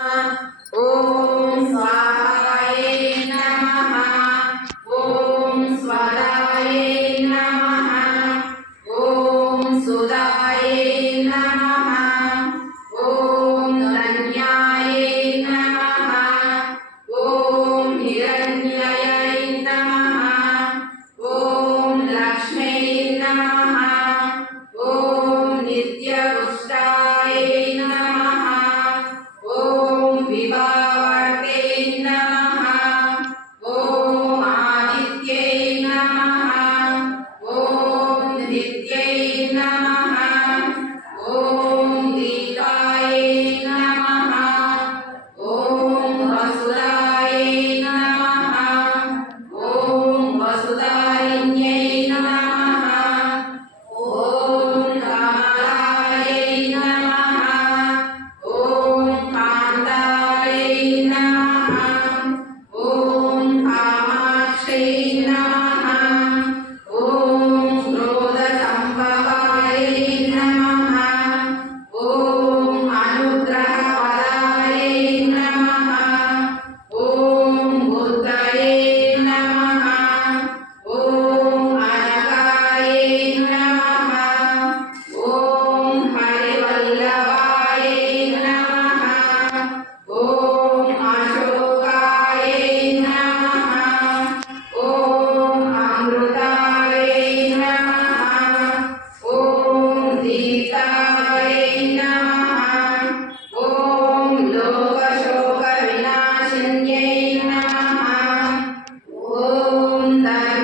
Um, Praise. that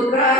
to cry.